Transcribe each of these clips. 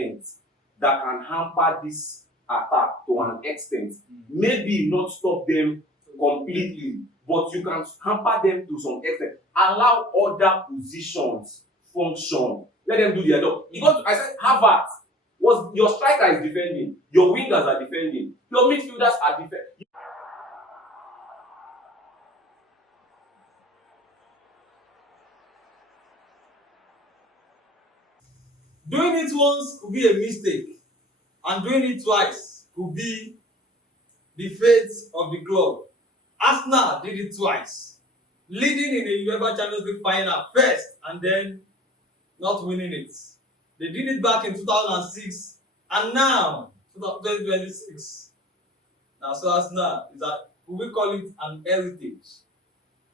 extent that can hamper this attack to an extent. Maybe not stop them completely, but you can hamper them to some extent. Allow other positions function. Let them do their job. Because I said Harvard was your striker is defending, your wingers are defending, your midfielders are defending. Doing it once could be a mistake, and doing it twice could be the fate of the club. Arsenal did it twice, leading in the UEFA Champions League final first and then not winning it. They did it back in 2006 and now 2026. Now, so Arsenal is that we call it an heritage.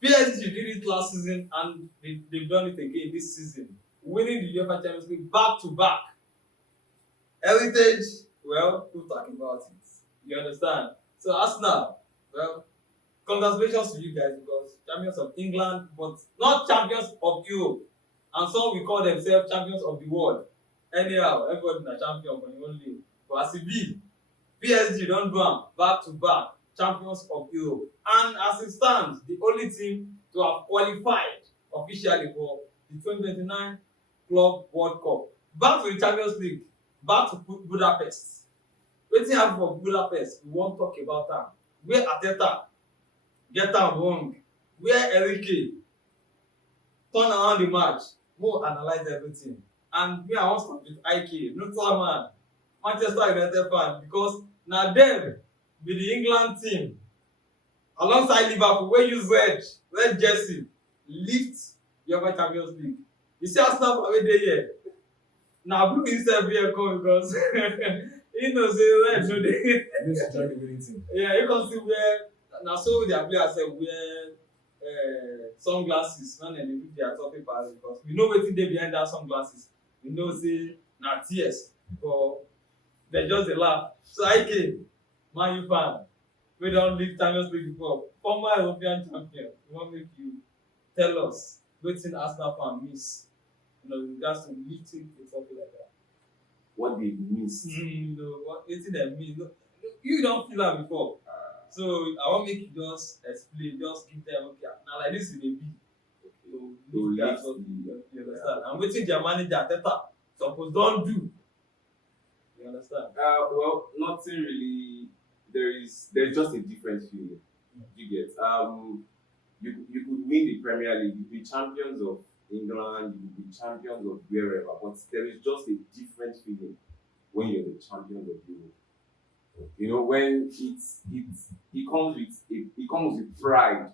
PSG did it last season and they've done it again this season, winning the UEFA Champions League back to back. Heritage, well, we'll talk about it. You understand? So Arsenal, well, congratulations to you guys because champions of England, but not champions of Europe. And some will call themselves champions of the world. Anyhow, everybody is a champion for your own league. But as it be, PSG don't do am back to back champions of Europe. And as it stands, the only team to have qualified officially for the 2029 Club World Cup. Back to the Champions League, back to Budapest. Wetin happen for Budapest? We wan talk about am. Where Arteta get am wrong? Where Enrique turn around the match? Go analyze everything. And me, I wan start with IK, neutral man, Manchester United fan, because na dem be the England team alongside Liverpool wey use red jersey lift UEFA Champions League. You see Arsenal fan wey dey here, na blue himself here come because he know say red no dey. Yeah, you can see where na so their players sef wear sunglasses when dem dey do their top papers because we know wetin dey behind that sunglasses. We know say na tears but dem just dey laugh. So IK, Man U fan wey don lift Champions League before, former European champion, we wan make you tell us wetin Arsenal fan miss, you know, in regards to lifting a trophy like that. What they missed. Wetin dem miss. No, you don feel am before. So I wan make you just explain, just give them okay. Na like this e dey be. To lift you understand? And wetin their manager Arteta suppose don do. You understand? Well, nothing really. There's just a different feeling. You get you could win the Premier League, you could be champions of England, you could be champions of wherever, but there is just a different feeling when you're the champions of Europe. You know, when it comes with pride.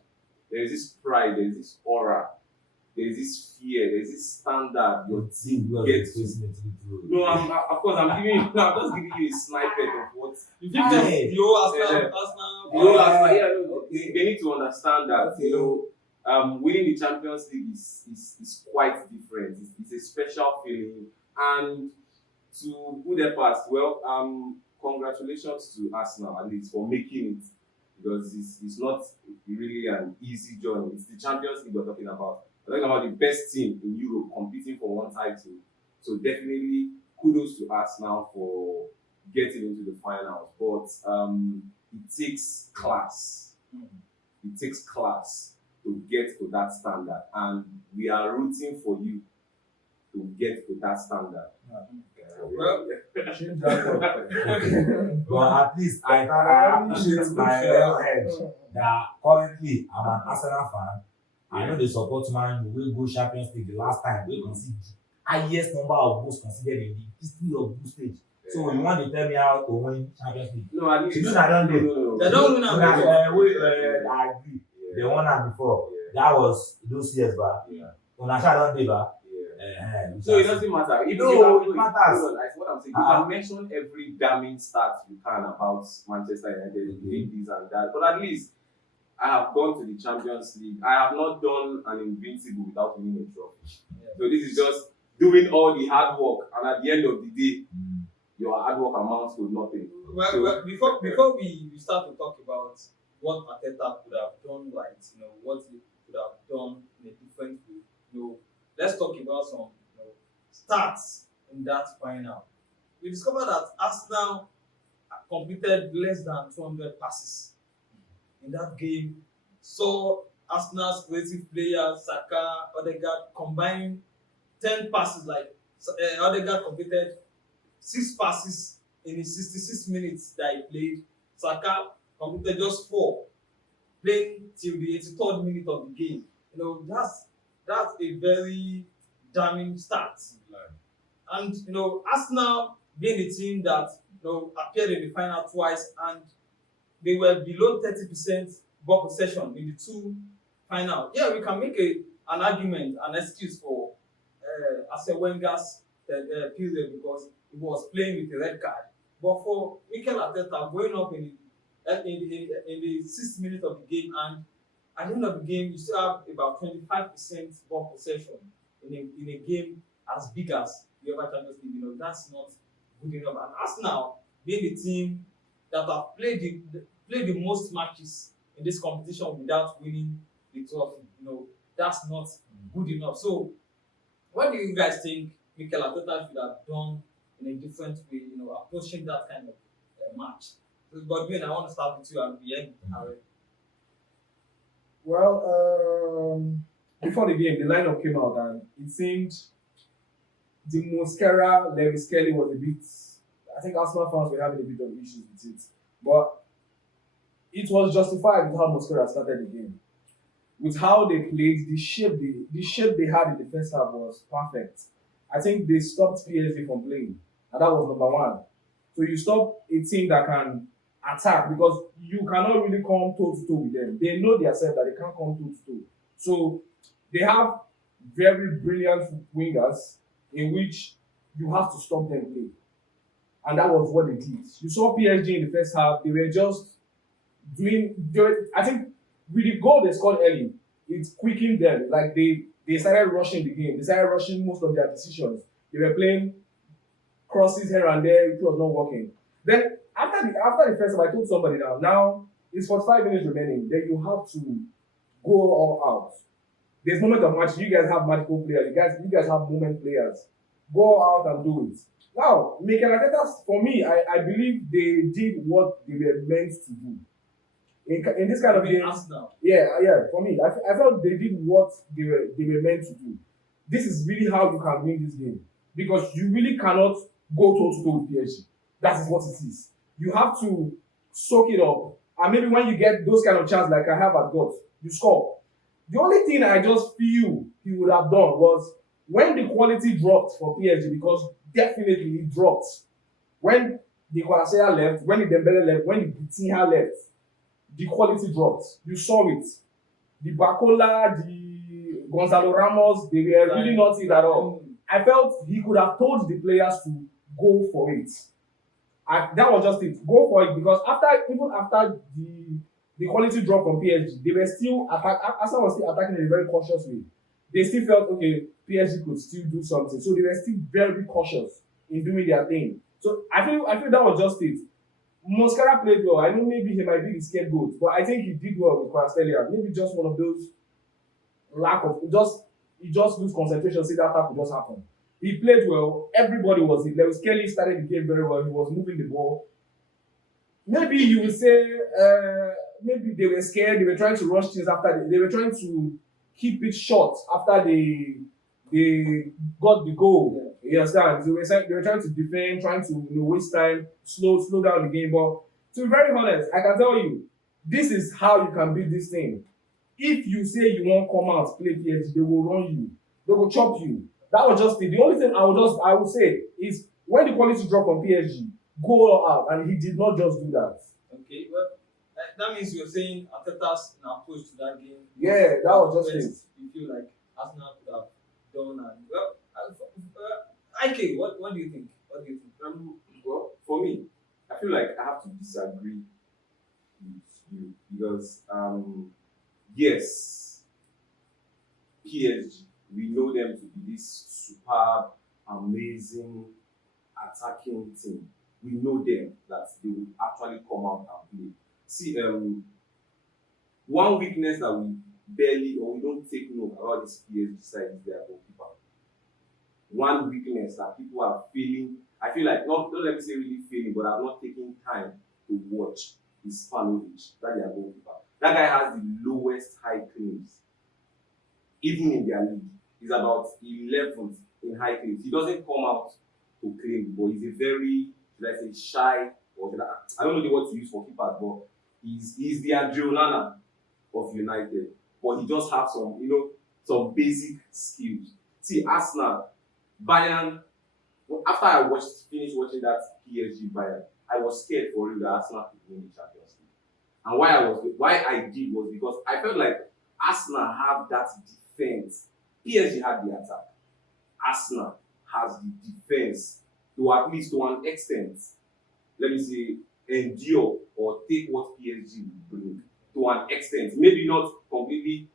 There is this pride, there is this aura, there is this fear, there is this standard your team gets to. No, of course I'm just giving you a snippet of what you think the whole Arsenal. The whole Arsenal, yeah, no, they need to understand that, you know, winning the Champions League is quite different. It's a special feeling, and to put that past, well, congratulations to Arsenal at least for making it, because it's not really an easy journey. It's the Champions League we're talking about. We're talking about the best team in Europe competing for one title. So definitely kudos to Arsenal for getting into the finals. But it takes class. It takes class to get to that standard, and we are rooting for you to get to that standard. Well, but at least I appreciate my head that currently I'm an Arsenal fan. I know they support Man U. We go Champions League the last time. We conceded highest number of goals considered in the history of group stage. So you want to tell me how to win Champions League? No, at least I don't do. They don't win am before. I agree. They won am before. That was those years back. Onasha don't do back. So it doesn't matter. It matters. Hold on, that's what I'm saying. You can mention every damning stat you can about Manchester United, doing this and that, but at least I have gone to the Champions League. I have not done an invincible without winning a trophy. So this is just doing all the hard work, and at the end of the day, your hard work amounts to nothing. Well, before we start to talk about what Arteta could have done right, you know, what he could have done in a different way, you know, let's talk about some stats in that final. we discovered that Arsenal completed less than 200 passes in that game. So Arsenal's creative players, Saka, Odegaard, combined 10 passes. Like Odegaard completed 6 passes in the 66 minutes that he played. Saka completed just 4, playing till the 83rd minute of the game. You know, that's a very damning start. And you know, Arsenal being the team that appeared in the final twice, and they were below 30% ball possession in the 2 final. Yeah, we can make an argument, an excuse for Arsene Wenger's period because he was playing with a red card. But for Mikel Arteta going up in the 6th minute of the game, and at the end of the game, you still have about 25% ball possession in a game as big as the UEFA Champions League. You know, that's not good enough. And Arsenal, being the team that have played the most matches in this competition without winning the trophy, you know, that's not good enough. So, what do you guys think Mikel Arteta should have done in a different way, you know, approaching that kind of match? So, Godwin, I want to start with you and the end. Well, before the game, the lineup came out and it seemed the Mosquera, Lewis Kelly was a bit. I think Arsenal fans were having a bit of issues with it, but it was justified with how Mosquera started the game, with how they played, the shape they had in the first half was perfect. I think they stopped PSG from playing, and that was number 1. So you stop a team that can attack because you cannot really come toe to toe with them. They know themselves that they can't come toe to toe. So they have very brilliant wingers in which you have to stop them play. And that was what they did. You saw PSG in the first half, they were just I think with the goal they scored early, it quickened them. Like they started rushing the game. They started rushing most of their decisions. They were playing crosses here and there, it was not working. Then after the first half, I told somebody now it's 45 minutes remaining, then you have to go all out. There's moment of match, you guys have magical players, you guys have moment players. Go out and do it. Now, Mikel Arteta, for me, I believe they did what they were meant to do. In this kind of game, yeah, for me, I felt they did what they were meant to do. This is really how you can win this game. Because you really cannot go toe-to-toe with PSG. That is what it is. You have to soak it up. And maybe when you get those kind of chances like I have at God, you score. The only thing I just feel he would have done was when the quality dropped for PSG, because definitely it dropped. When the Kwasea left, when the Dembele left, when the Bitinha left, the quality dropped. You saw it. The Bacola, the Gonzalo Ramos, they were really not it at all. I felt he could have told the players to go for it. That was just it. Go for it, because even after the quality drop from PSG, they were still Arsenal was still attacking in a very cautious way. They still felt okay, PSG could still do something. So they were still very cautious in doing their thing. So I feel that was just it. Mosquera played well. I know maybe he might be the scapegoat, but I think he did well with Kvaratskhelia. Maybe just one of those he just lose concentration, see that could just happen. He played well. Everybody was in. Lewis Kelly started the game very well. He was moving the ball. Maybe you would say maybe they were scared. They were trying to rush things after they were trying to keep it short after they got the goal. You understand? They were trying to defend, trying to waste time, slow down the game. But to be very honest, I can tell you, this is how you can beat this thing. If you say you won't come out play PSG, they will run you. They will chop you. That was just it. The only thing I would say is when the quality drop from PSG, go all out, and he did not just do that. Okay, well, that means you're saying Arteta's approach to that game. Yeah, that was just it. You feel like Arsenal could have done, and well, IK, what do you think? What do you think? Well, for me, I feel like I have to disagree with you because yes, PSG, we know them to be this superb, amazing, attacking team. We know them that they will actually come out and play. See, one weakness that we barely or we don't take note about this PSG side is their goalkeeper. One weakness that people are feeling, I feel like, not don't let me say really failing, but I've not taken time to watch is Spanovic, that their goalkeeper. That guy has the lowest high claims, even in their league. He's about 11th in high claims. He doesn't come out to claim, but he's a very, should I say, shy, or I don't know the word to use for keepers, but he's the Adriana of United. But he just has some, some basic skills. See, Arsenal, Bayern, after I finished watching that PSG Bayern, I was scared for real that Arsenal could win the Champions League. And why I did was because I felt like Arsenal have that defense. PSG had the attack. Arsenal has the defense to at least to an extent, let me say, endure or take what PSG will bring to an extent. Maybe not completely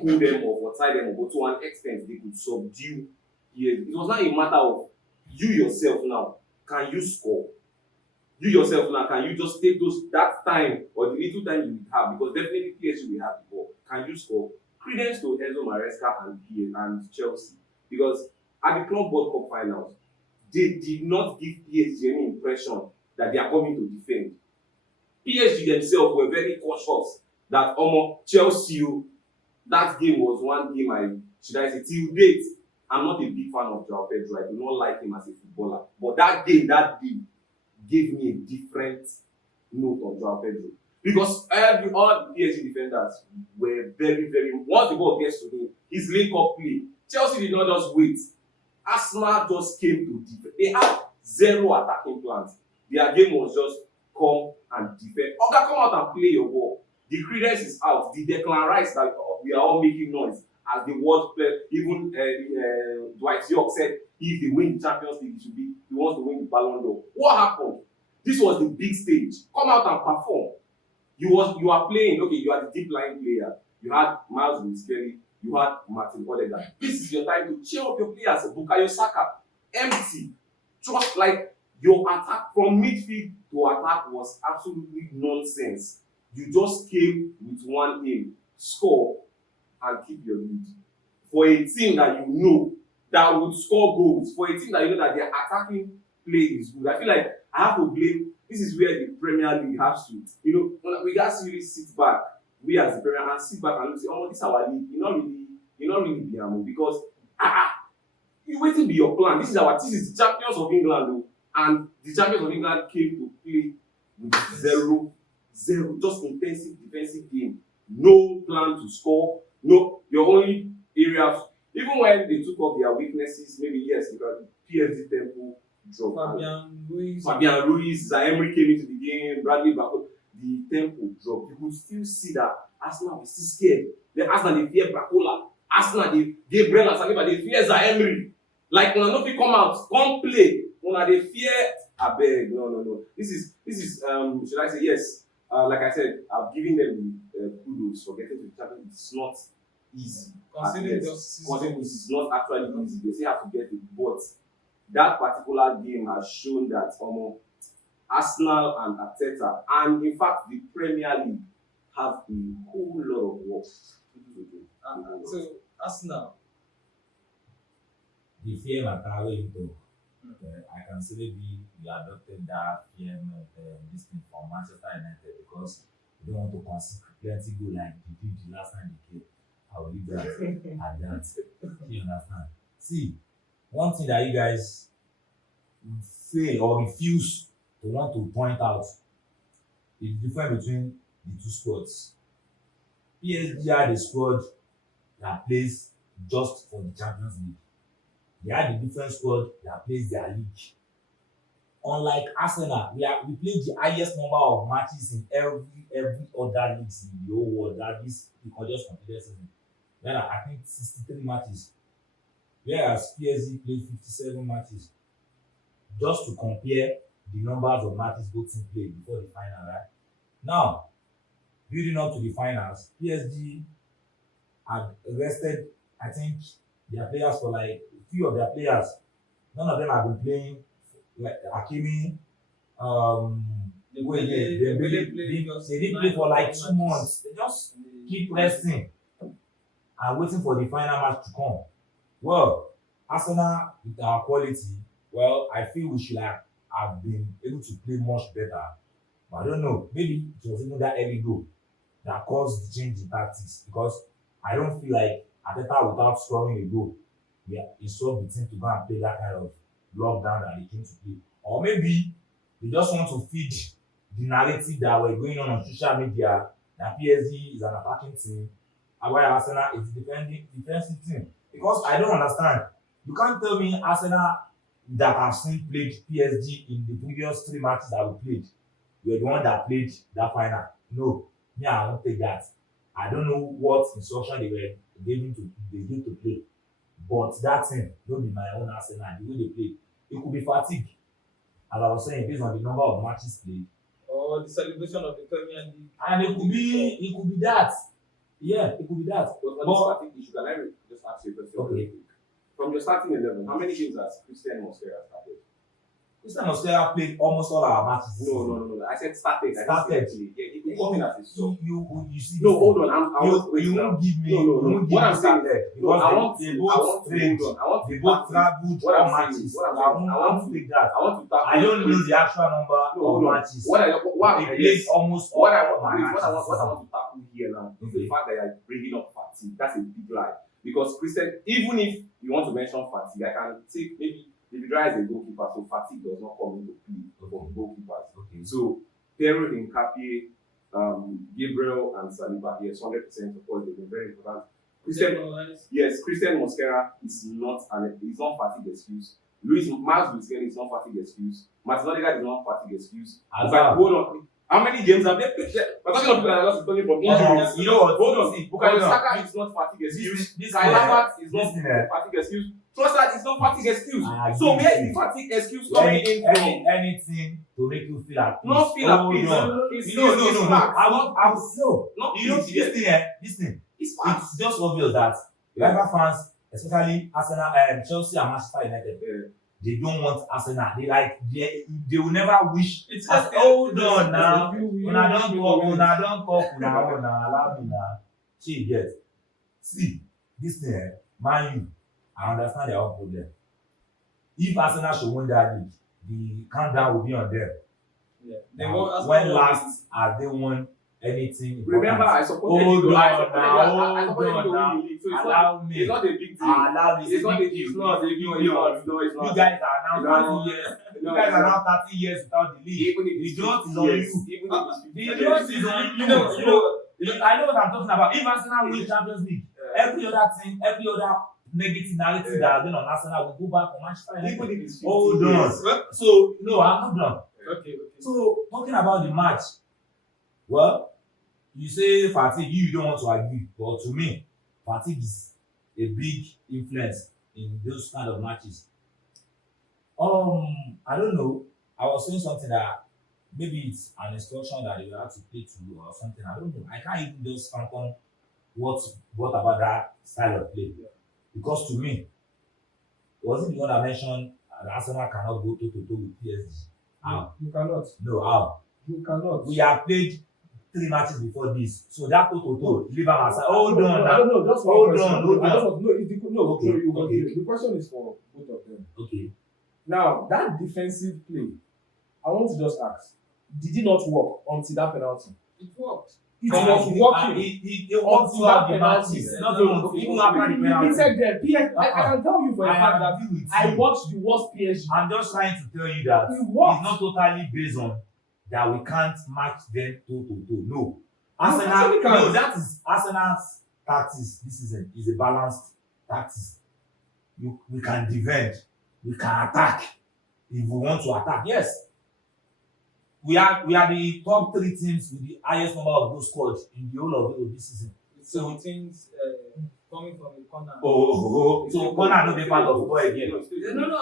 cool them or tie them, but to an extent they could subdue PSG. It was not a matter of you yourself now, can you score? You yourself now, can you just take that time or the little time you will have, because definitely PSG will have the ball. Can you score? Credence to Enzo Maresca and Chelsea, because at the Club World Cup finals, they did not give PSG any impression that they are coming to defend. PSG themselves were very cautious that Chelsea, that game was one game till date, I'm not a big fan of João Pedro. I do not like him as a footballer. But that game gave me a different note on João Pedro. Because all the PSG defenders were very, very, once the ball gets to him, his link-up play, Chelsea did not just wait. Arsenal just came to defend. They had zero attacking plans. Their game was just come and defend. Come out and play your ball. The credence is out. The Declan Rice that we are all making noise as the world player. Even Dwight York said if they win the Champions League, he wants to win the Ballon d'Or. What happened? This was the big stage. Come out and perform. You are playing. Okay, you are the deep line player. You had Miles Lewis-Kelly. You had Martin Odegaard. This is your time to cheer up your players. Bukayo Saka, empty. Just like your attack from midfield to attack was absolutely nonsense. You just came with one aim: score and keep your lead. For a team that you know that would score goals, for a team that you know that their attacking play is good, I feel like I have to blame. This is where the Premier League has to, we guys really sit back. We as the Premier and sit back and say, this is our league. You're not really Biamo, because you waiting be your plan. This is the champions of England, and the champions of England came to play with zero, just intensive defensive game. No plan to score. No, your only areas. Even when they took off their weaknesses, maybe yes, because PSG tempo dropped. Fabian Ruiz, Zaemri came into the game. Bradley Barcola, the tempo dropped. You could still see that Arsenal was still scared. Then Arsenal they fear Barcola. Arsenal they Gabriel and Saliba they fear Zaemri. Like when no fit come out, come play. When they fear abeg, no. This is should I say yes? Like I said, I've given them kudos for getting to the Champions League. It's not easy. Considering it's not actually easy, they still have to get it. But that particular game has shown that Arsenal and Arteta, and in fact the Premier League, have a whole lot of work to do. So Arsenal, the fear matter wey you talk. I can say we adopted that fear this thing from Manchester United, because we don't want to concede plenty goal like we did the last time they came. I will leave that at that. You understand? See, one thing that you guys fail or refuse to want to point out is the difference between the two squads. PSG had a squad that plays just for the Champions League. They had a different squad that plays their league. Unlike Arsenal, we played the highest number of matches in every other leagues in the whole world. That is because just completed season. Then I think 63 matches, whereas PSG played 57 matches. Just to compare the numbers of matches both teams played before the final, right? Now, building up to the finals, PSG had rested, I think, their players for like a few of their players. None of them have been playing, like Hakimi. They didn't play for like 2 months. They just keep resting and waiting for the final match to come. Well, Arsenal with our quality, Well, I feel we should like have been able to play much better. But I don't know. Maybe it was even that early goal that caused the change in tactics because I don't feel like Arteta without scoring a goal, yeah, he saw the team to go and play that kind of lockdown that they came to play. Or maybe they just want to feed the narrative that were going on social media that PSG is an attacking team and while Arsenal is a defensive team. Because I don't understand. You can't tell me Arsenal that have seen played PSG in the previous 3 matches that we played were the one that played that final. No, me, I won't take that. I don't know what instruction they gave to play. But that thing don't be my own Arsenal. The way they play, it could be fatigue. As I was saying, based on the number of matches played. Or the celebration of the Premier League. And it could be that. Yeah, it could be that. But on this issue, can I just ask you a question? Okay. From your starting 11, how many games has Christian Mosquera started? Christian Mosquera played almost all our matches. No. I said started. Started. Yeah, he come in as a sub. You see. No, hold on. You won't give me. No. What I'm saying is because they both trained. They both traveled what all I'm matches. saying, I want to take that. I want to tackle. I don't know the actual number of matches. What They played almost all what I my matches. want to tackle here now is the fact that you're bringing up fatigue. That's a big lie. Because Christian, even if you want to mention fatigue, I can take maybe David Raya is a goalkeeper, so fatigue does not come into play for goalkeepers. Okay. So Pedro, Nkapie, Gabriel, and Saliba, yes, 100% of course they've been very important. Christian Mosquera is not fatigue excuse. Miles Busquets is not fatigue excuse. Martin Odegaard is not fatigue excuse. But hold on. How many games have they played? We're talking of people that are not coming from injuries. You know what? Hold on. Bukayo Saka is not fatigue excuse. Kai Havertz is not fatigue excuse. Trossard is not fatigue excuse. So where is the fatigue excuse coming in from? Anything to make you feel at peace. Not feel at peace. No. I will no. You know this thing. It's just obvious that UEFA fans, especially Arsenal, Chelsea and Manchester United, they don't want Arsenal. They will never wish. Hold on now. Una don't talk. Allow me now. See, this thing, Man U, I understand their own problem. If Arsenal should win that league, the countdown will be on them. Yeah. When last have they won anything? Remember, I supported you. Allow me. It's not a big deal. Allow me. It's not a big deal. You guys are now 30 years. You guys are now 30 years without the league. Even if the joint is on you. The joint is on you. I know what I'm talking about. If Arsenal win Champions League, every other thing, every other negative narrative that has been on Arsenal will go back to Manchester United. Even if it's 50 Hold on. years. So no, I'm not done. Okay. So talking about the match, well, you say fatigue, you don't want to agree, but to me, fatigue is a big influence in those kind of matches. I don't know. I was saying something that maybe it's an instruction that you have to play to you or something. I don't know. I can't even just fathom what about that style of play. Because to me, wasn't the one that mentioned that Arsenal cannot go toe-to-toe with PSG? How? You cannot. No, how? You cannot. We have played 3 matches before this, so that toe-to-toe, leave them aside. Hold on. I don't know. Just Hold on. Okay. The question is for both of them. Okay. Now, that defensive play, I want to just ask, did it not work until that penalty? It worked. It was working. It worked throughout the matches. Not even after the penalty. He said that I can tell you for a fact that I watched the worst PSG. I'm just trying to tell you that it's not totally based on that we can't match them toe-to-toe. No. Arsenal, no, that is Arsenal's tactics this season is a balanced tactics. We can defend, we can attack if we want to attack. Yes. We are the top 3 teams with the highest number of goals scored in the whole of this season. So things coming from the corner. So corner no dey part of football again. No,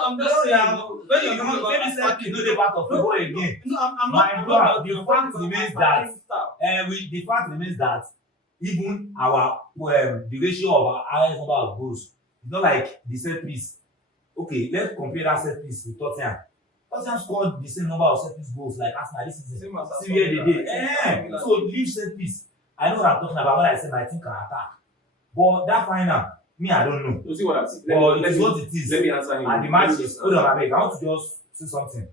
I'm just saying. When you maybe say no dey part of football again. No, I'm My not. brother, the fact remains that even our the ratio of our highest number of goals is not like the set piece. Okay, let's compare that set piece with Tottenham. Tottenham scored the same number of set piece goals like Arsenal this season. See where they did. So leave set piece. I know what I'm talking about when I say my team can attack. But that final, Me, I don't know. You see what I'm saying? But it is what it is. Let me answer him. And the match is, hold on, I want to just say something.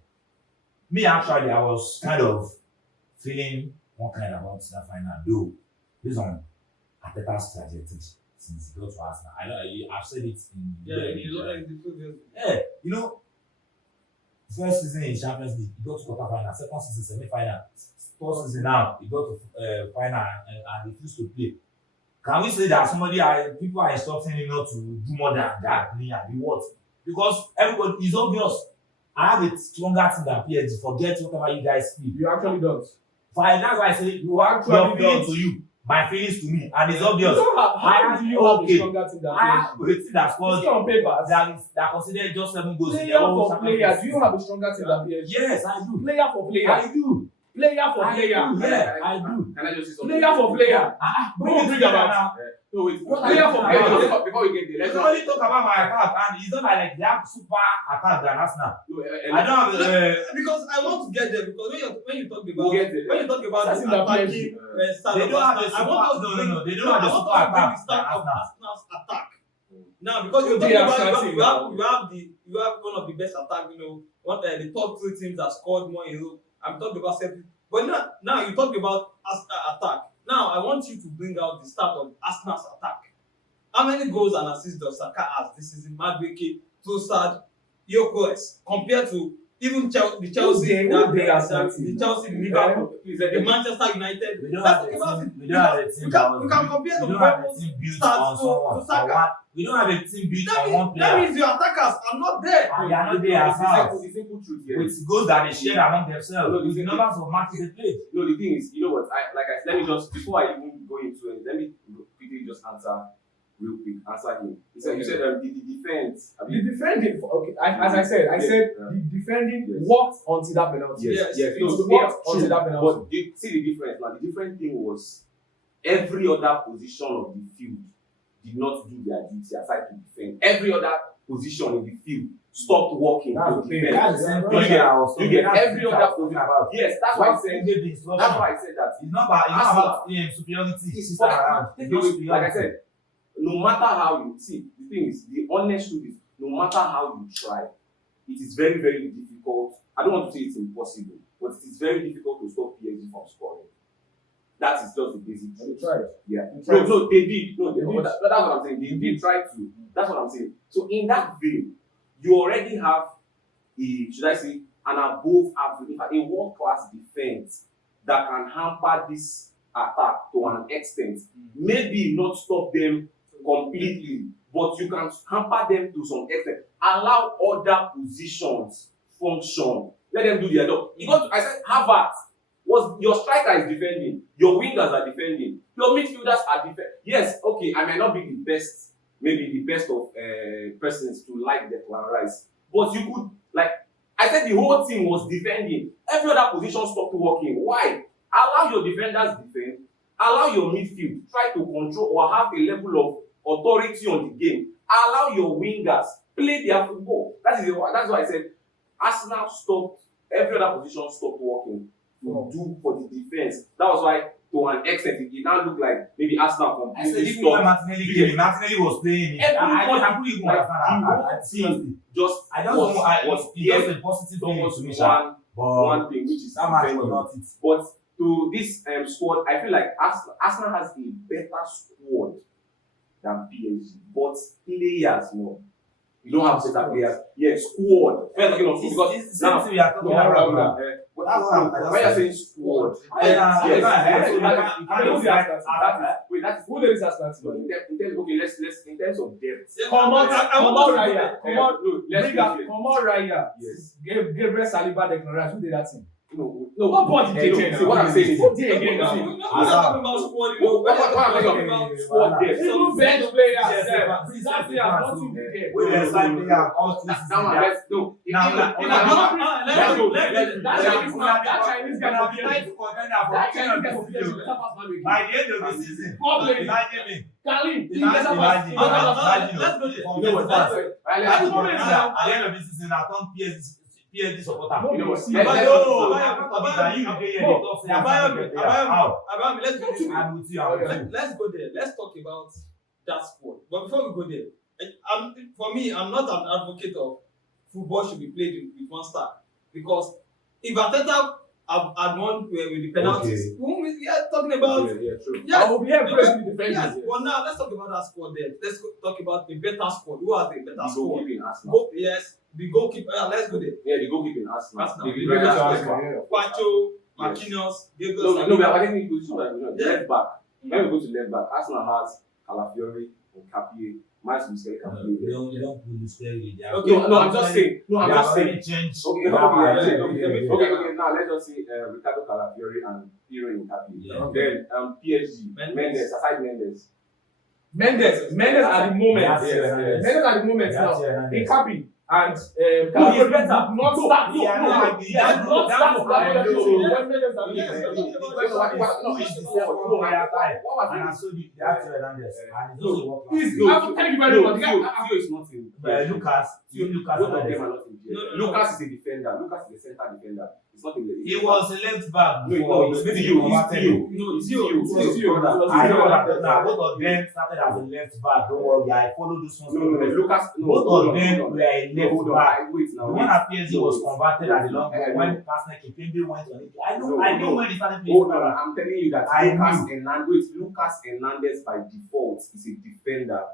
Me, actually, I was kind of feeling one kind about that final, though, based on Arteta's trajectory since he got to Arsenal. I know I've said it in you know, first season in Champions League, he got to quarter final, second season semi-final, third season now, he got to final and refused to play. Can we say that people are instructing him not to do more than that? And what? Because everybody is obvious. I have a stronger team than PSG. Forget whatever you guys feel. You actually don't. Fine, that's why I say You actually your feelings don't. to you, my feelings to me, and it's You obvious. don't have, how do you have a stronger team than I have PSG? a team that's You see on papers. that considered just 7 goals. in Player their whole for Champions player, League do you have a stronger team than PSG? Yes, I do. Player for player. I do. Player for I player. do. Yeah, I do. Can I just say something? Player for player. Bring Who it bring together about? now. No, wait. What Player for player. Before we get there, Let's let's only talk about my attack, and it's not like they have super attack than Arsenal. I don't have because I want to get there because when you talk about We'll get there. when you talk about That's the in the attacking style they of don't have Arsenal, the I want us super. to bring No, they don't have the super I want us to bring the attack start than of Arsenal. Arsenal's attack. Now because you're They talking are about starting you have one of the best attack, the top 2 teams that scored more in Europe. I'm talking about seven. But now you talk about attack. Now I want you to bring out the start of Arsenal's attack. How many goals and assists does Saka has this season? Madueke, Trossard, Gyökeres, compared to even the Chelsea, the Chelsea, the Liverpool, the Manchester United. We don't Let's have talk a about team. it. We don't have a team. We can compare the We don't have a Liverpool team built stats on someone. to Saka. We don't have a team built That on one means, that player. means your attackers are not there. And they are not there as well. The simple truth here. With goals that they share among themselves. No, With the numbers of matches they played. No, the thing is, you know what? Let me just before I even go into it, let me quickly just answer real quick. Answer him. You said the defense. The defending, okay, as I said, the defending worked until that penalty. Yes. It No, worked until that penalty. But you see the difference now. The different thing was every other position of the field did not do their duty aside to defend. Every other position in the field stopped working to defend. You get every other position. Yes, that's why I said. That's why I said that. It's not about superiority. It's around. Like I said, no matter how you see, the thing is, the honest truth is, no matter how you try, it is very, very difficult. I don't want to say it's impossible, but it is very difficult to stop PSG from scoring. That is just the basic truth. Yeah. No, they did. No, that's what I'm saying. They did try to. That's what I'm saying. So in that vein, you already have should I say, an above average, a world-class defense that can hamper this attack to an extent. Maybe not stop them completely, but you can hamper them to some extent. Allow other positions function. Let them do their job. Because I said Harvard was your striker is defending, your wingers are defending, your midfielders are defending. Yes, okay, I might not be the best, maybe the best of persons to like Declan Rice, but you could I said the whole team was defending. Every other position stopped working. Why? Allow your defenders defend. Allow your midfield try to control or have a level of authority on the game. Allow your wingers play their football. That's why I said Arsenal stopped. Every other position stopped working to do for the defense. That was why, to an extent, it now looked like maybe Arsenal completely stopped. Martinelli was playing. I couldn't even understand. Just a positive thing to me. One thing, which is that match was not it. But to this squad, I feel like Arsenal has a better squad than PSG, but players, no. You don't have better players. Yeah, squad. We're talking of because now we are talking about. When you're saying squad, who there is Arsenal? in terms of depth. Come on, Raya. Come on, Raya. Yes. Gabriel Saliba, Declan Rice. Who did that thing? No. What point did they See, what I'm saying is, who did again now? We're not talking about squad. We're talking about squad depth. Even bench players. Exactly, I'm not in the game. We were signing all two seasons. Let's go. That Chinese guy will be nice. That Chinese guy will be nice. By the end of the season, imagine me. Kalim, let's go there. At the end of the season, I turned PSG supporter. No, you know, Let's go there. Let's talk about that squad. But before we go there, for me, I'm not an advocate of football should be played with one star, because if Arteta had won with the penalties, we are talking about true. yes, we have presently defenders. yes. But now let's talk about that squad there. Let's talk about the better squad. Who has the better squad? Goalkeeping Arsenal. Yes, the goalkeeper. Let's go there. Yeah, the goalkeeping Arsenal. Arsenal. Pacho, Marquinhos, Gabriel. No, we are getting into position. Left back. When we go to left back, Arsenal has Calafiori and Capie. Miles Muskel can play there. Don't put this way. No, I'm just saying. I'm just saying. Change. Okay. Now let's just say Ricardo Calafiori and Piero Incapié. Yeah. Then PSG, Mendes, aside Mendes. Mendes at the moment. Mendes at the moment now. Incapié and Calafiori not start. Lucas is a defender. Lucas is a center defender. It's not in the. He was a left back. No, it's Theo. I know that both of them started as a left back. Don't worry, I follow this one. No, Lucas. Both of them were a left back. Wait now. The one at PSG was converted at the long run when Pastor Kipembe went on it. I know when he started playing. Hold on, I'm telling you that Lucas Hernandez by default is a defender.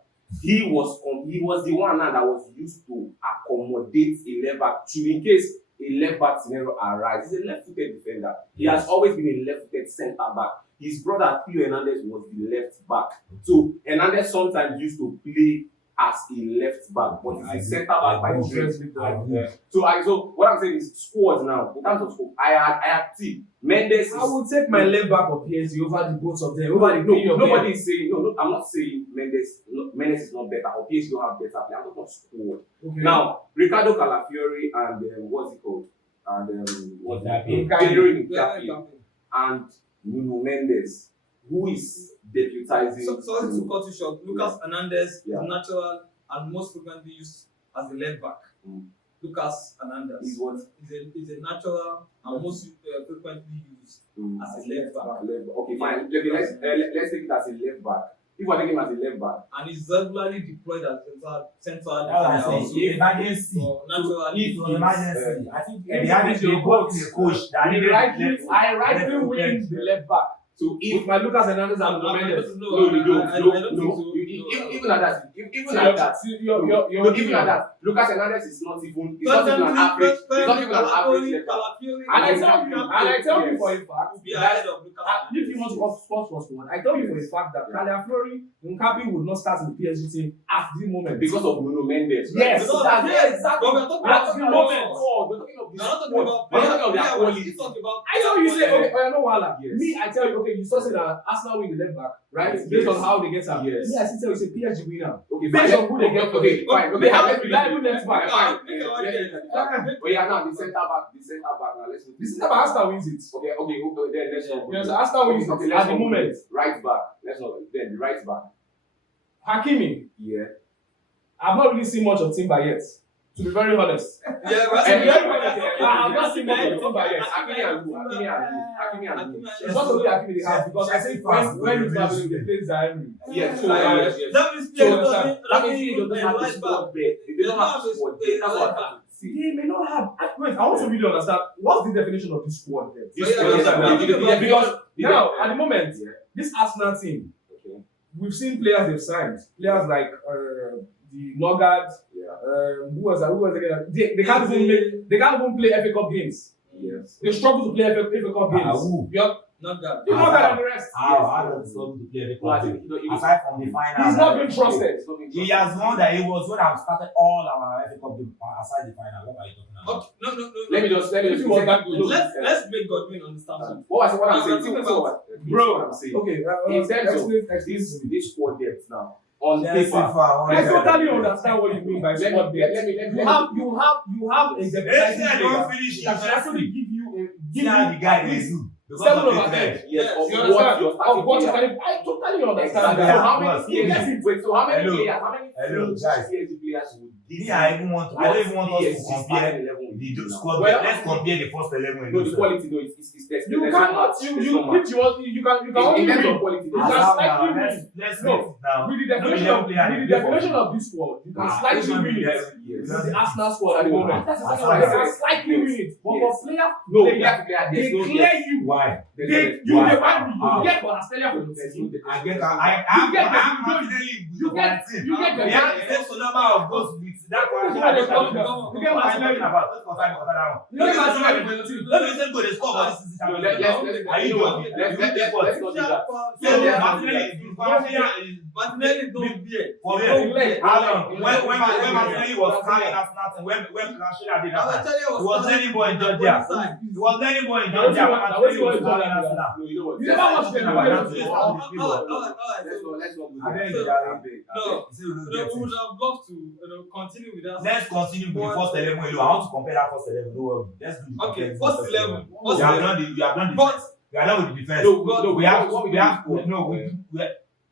He was the one now that was used to accommodate a left back in case a left back scenario arises. He's a left-footed defender. He has always been a left-footed centre back. His brother Theo Hernandez was the left back. So Hernandez sometimes used to play as a left back, but he's a centre back by trade. So what I'm saying is squad now. In terms of squad, I had T. Mendes. I would take my left back of PSG over the both of them. Nobody is saying no. I'm not saying Mendes is not better or PSG don't have better play. I'm talking about squad. Okay. Now Ricardo Calafiori and what's it called? And and Nuno Mendes, who is deputizing. Sorry to cut you short. Lucas Hernandez is natural and most frequently used as a left back. Lucas Hernandez is a natural and most frequently used as a left back. Okay, fine. Let's take it as a left back. If I take him as a left back, and he's regularly deployed as central emergency. Emergency. I think they got a coach that I rightly win the left back. So if my Lucas Hernandez and Mendes, even at that, Lucas Hernandez is not even an average. He's not even an average left back. And I tell you for a fact that if you want to go sports for one, I tell you for a fact that Calafiori Nkapi would not start in the PSG team at the moment because of Nuno Mendes. Yes, exactly. At the moment. I tell you, say, okay, no wala. Me, I tell you, okay, you saw say that Arsenal win the left back, right? Based on how they get up. Me, I still tell you, say PSG winner. Okay, based on who they get. Okay, fine. Okay, left back. Fine. But yeah, now the centre back. Now let's. The centre back Arsenal wins it. Okay. Then let's go. Yes, Arsenal wins it at the moment. Right back. Let's not. Then the right back. Hakimi. Yeah. I've not really seen much of Timber yet. To be very honest. I have not seen much of Timber yet. Hakimi and who? It's not only Hakimi they have because I think when he's traveling, they play Zaire. Yes. That means he doesn't have the squad there. They don't have the squad there. That's what I'm saying. They may not have. Wait, I want to really understand what's the definition of this squad there. Because now at the moment, this Arsenal team, we've seen players they've signed. Players like the Nogard. Who was again? They can't even play FA Cup games. Yes. They struggle to play FA Cup games. Not that. The Nogard and the rest. How does he struggle to play FA Cup games? Aside from the final, he's not being trusted. He has won that. He was when I started all our FA Cup games aside the final. What are you talking about? Okay. No. Let me just Let's make Godwin understand something. What I'm saying. Bro. Okay. In terms of this squad depth now. On paper, I totally understand what you mean by squad depth. You have a depth that should actually give you the guy is 7 over 10. Yes, of what you're telling. I totally understand that. So how many players? Hello, guys. PSG players would Me, I don't even want us to compare the squad. Well, Let's compare the first 11. No, the quality, no, it's You cannot. You can only in terms win. of quality. You can slightly win. Let's No. rate it now. With the definition of this squad, you can slightly win it. This is the Arsenal squad at the moment. You can slightly win it. But for player, No, they there's no clear you. Why? You Why? get for Australia for the team. I get. You get I'm the- marginally you good get- for my team. you get the- We have the same number of goals with that one. You get the- You get what I'm talking about. Let's confirm that one. You get Arsenal for your team. Let me say go. They score for this season. No, let's not do that. Martinelli don't be For real. How long? When Martinelli was carrying Arsenal, when Rashida did that, he was learning boy in Georgia. He was learning boy in Georgia when Martinelli was carrying Arsenal. No, you know what? You never watched them. Let's not do I beg that. you, Jare. No. Say we don't We get it. would have loved to continue with that. Let's continue with the first 11 alone. I want to compare that first 11. No worry. Let's do the Okay, compare first 11. You have done the But we are done with the defense. No, we have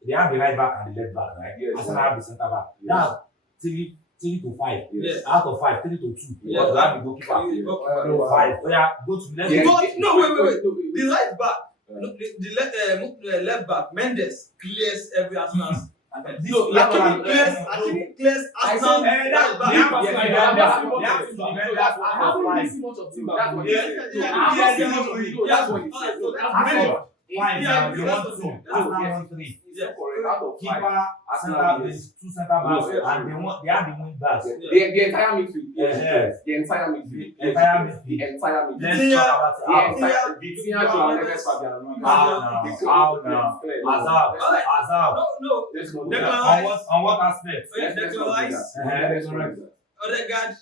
they have the right back and the left back, right? Yes. Arsenal have the centre back. Now 3 to 5. Yes. Out of 5, 3 to 2. Yes. We have the goalkeeper. 5. Oh yeah, go to let's Yeah. go. But no, wait. The right back, Uh, the left back, Mendes clears every Arsenal. No, Actually clears Arsenal. that's right back. yeah, Yes, yeah, yeah, that's yeah, what yeah, they have to yeah, defend yeah, that I one. haven't Fine. really seen much of Timber. That's what Yeah, he said. yeah, I haven't yeah, seen yeah, much of yeah, him. That's what he yeah, said. so That's that's very- good. Fine, Yeah, now they because want of- 2. Arsenal want 3. Yeah, correct. Out of five. Keeper, Arsenal there's is 2 centre backs, No, yeah, and they have the wing backs. the entire midfield. Yes. The entire midfield. The entire midfield. The entire midfield. Let's Yeah. talk about The it. entire Vitinha, Joao Neves, Fabian Ruiz. How now? No. Let's go. Declan On what aspect? Yeah, Declan Rice, Let's go. Odegaard,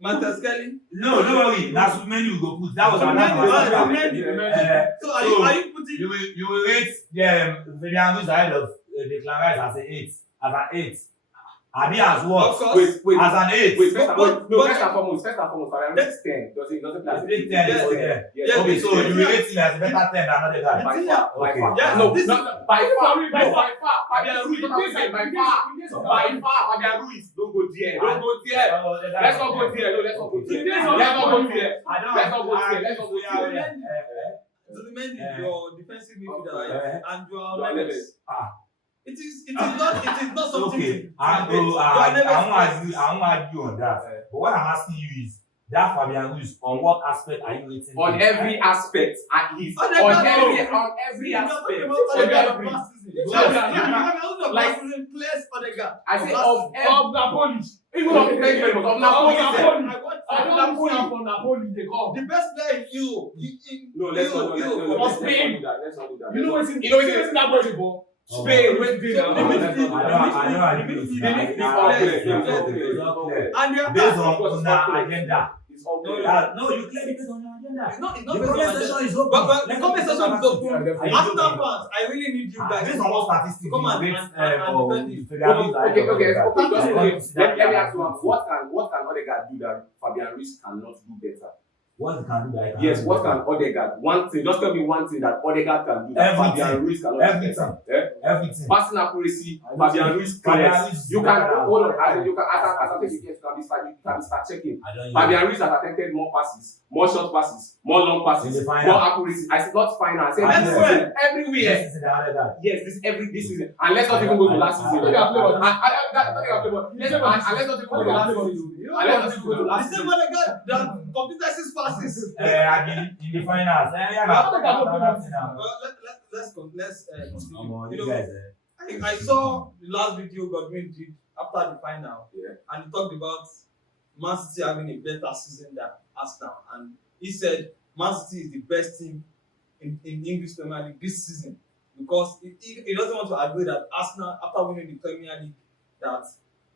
Marcus Kelly. No, don't worry. That's too many we go put. That was Too many, another too many. So are you putting? You will rate Fabian Ruiz ahead of Declan Rice as an 8. Abi as what? Of course. Wait. As an 8. Wait, But- first and foremost, Fabian Ruiz is 10. Doesn't play as a 8, 10 Yes. is there. Yes. Okay, so you will rate him as a better 10 than another guy. By far. Yeah, No, this not by far. Fabian Ruiz, by far. Fabian Ruiz, don't go there. Don't go there. Let's not go there. No, let's not go there. Let's not go there. I don't Let's not go there. Let's not go there. Zubimendi, your defensive midfielder, and Joao Joao Neves. Neves. It is not something. Okay, to I won't argue on that. But what I'm asking you is that Fabian Ruiz, on what aspect are you rating? On him? every aspect, at least. On On every every aspect. I say of Napoli. even of thank you very much. Of Napoli. From Napoli, they come. The best player in Europe. No, let's not do that. For Spain. Let's not do that. You know what's in You know what's in Napoli for? Spain, when they So the midfield- I know, I agree with you. It's all clear. And you are Based Of course, on it's all our clear. agenda. It's all clear. No, you clearly based on your agenda. It's not The based on comment agenda. section is open. But the comment section is open. Are you Arsenal joking? fans, I really need you guys. Based on what statistics Come on, you rate, and Fabian Ruiz Okay, ahead of okay. Odegaard? Just let me ask you one. What can Odegaard do that Fabian Ruiz cannot do better? What you can do that? Yes, what can Odegaard? One thing. Just tell me one thing that Odegaard can do that Everything. Fabian Ruiz cannot do Everything. better. Everything. Passing accuracy, Fabian Ruiz Fabian clears. Ruiz You can is better hold on. than- You can as I think you can start checking. I don't Fabian Ruiz has attempted more passes, more short passes, more long In passes, the final. more accuracy. I said not final. I said Everywhere. everywhere. This is the other guy. Yes, this season. And let's not even go to last season. And let's not even go to last season. And let's not even go to The last same season. way they got that computer six passes. I mean, in the finals. Let's continue. You You guys, know, I saw the last video Godwin did after the final, Yeah. and he talked about Man City having a better season than Arsenal, and he said Man City is the best team in English Premier League this season because he doesn't want to agree that Arsenal, after winning the Premier League, that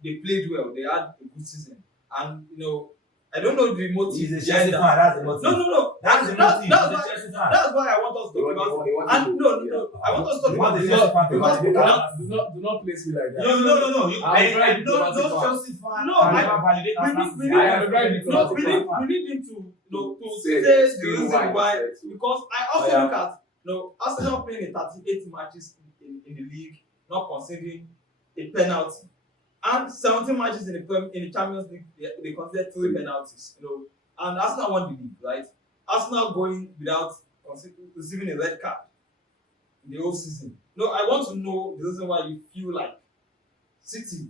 they played well, they had a good season, and you know, I don't know the motive. he's a behind Chelsea that. fan. That's the motive. No. That's the motive. He's a why- Chelsea fan. That's why I want us to talk about. And no. I want us to talk You about want the the Chelsea fan to because validate Do not place me like that. No. I'm Those Chelsea fans No, can I- never validate Arsenal's we season. need- I have we to need- validate we Chelsea fan. need him to Say say the reason why. said to. Because I also Yeah. look at Arsenal playing in 38 matches in the league, not conceding a penalty. And 17 matches in the Champions League, they considered 3 penalties. You know, and Arsenal won the league, right? Arsenal going without receiving a red card in the whole season. No, I want to know the reason why you feel like City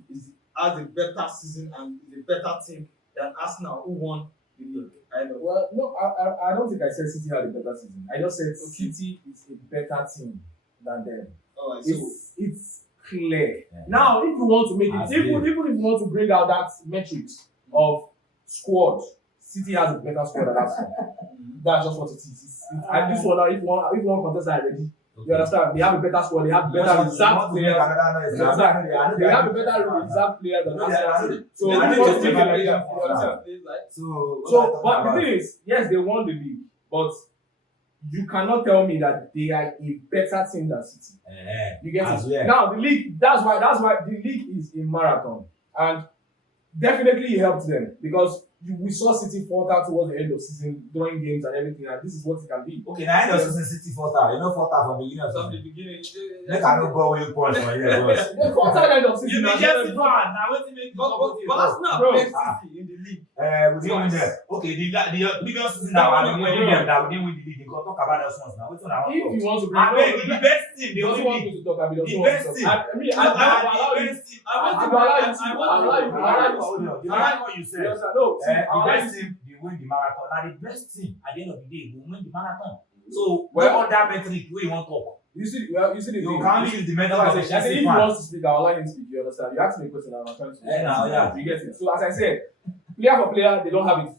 has a better season and is a better team than Arsenal, who won the league. Well, no, I don't think I said City had a better season. I just said City is a better team than them. All right, so It's clear. Yeah. Now, if you want to make it, even if you want to bring out that metrics of squad, City has a better squad than Arsenal. That's just what it is. And this one, now, if one contest are ready, you understand? They have a better squad. They have better reserve players. They have a better reserve players than Arsenal. So, but the thing is, yes, they won the league, but you cannot tell me that they are a better team than City. You get it? Well. Now the league. That's why the league is a marathon, and definitely it helped them because we saw City falter towards the end of season during games and everything, and this is what it can be. Okay, now end of season City falter. You know falter from the beginning of from season. the beginning, Make I no go away points for here, boys. They faltered end of season. you be Chelsea fan. Now what make you but Arsenal Bro. play City in the league. We didn't win them. Okay, the previous season that we win them, that we didn't win the league. You can talk about those ones now. Which one I want If to you talk? want to bring, I beg, the best team, the don't only want me league. to talk about it. The best team. I allow you. You like what you said. No, The best team, they win the marathon. Now the best team at the end of the day will win the marathon. So Well, on that metric, where you want to talk? you see the You thing. can't use the method I of said, the if Chelsea he fan. wants to speak, I'll allow him to speak. You understand? You asked me a question, I'm trying to. Yeah. You get it. So as I said, player for player, they don't have it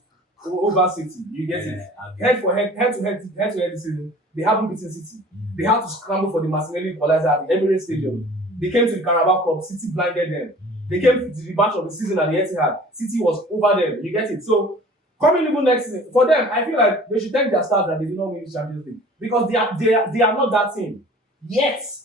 over City. You get it. Head to head this season, they haven't beaten City. They had to scramble for the Martinelli equalizer at the Emirates Stadium. They came to the Carabao Cup. City blinded them. They came to the match of the season at the Etihad. City was over them. You get it. So coming even next season, for them, I feel like they should thank their stars that they did not win the Champions League because they are not that team. Yes,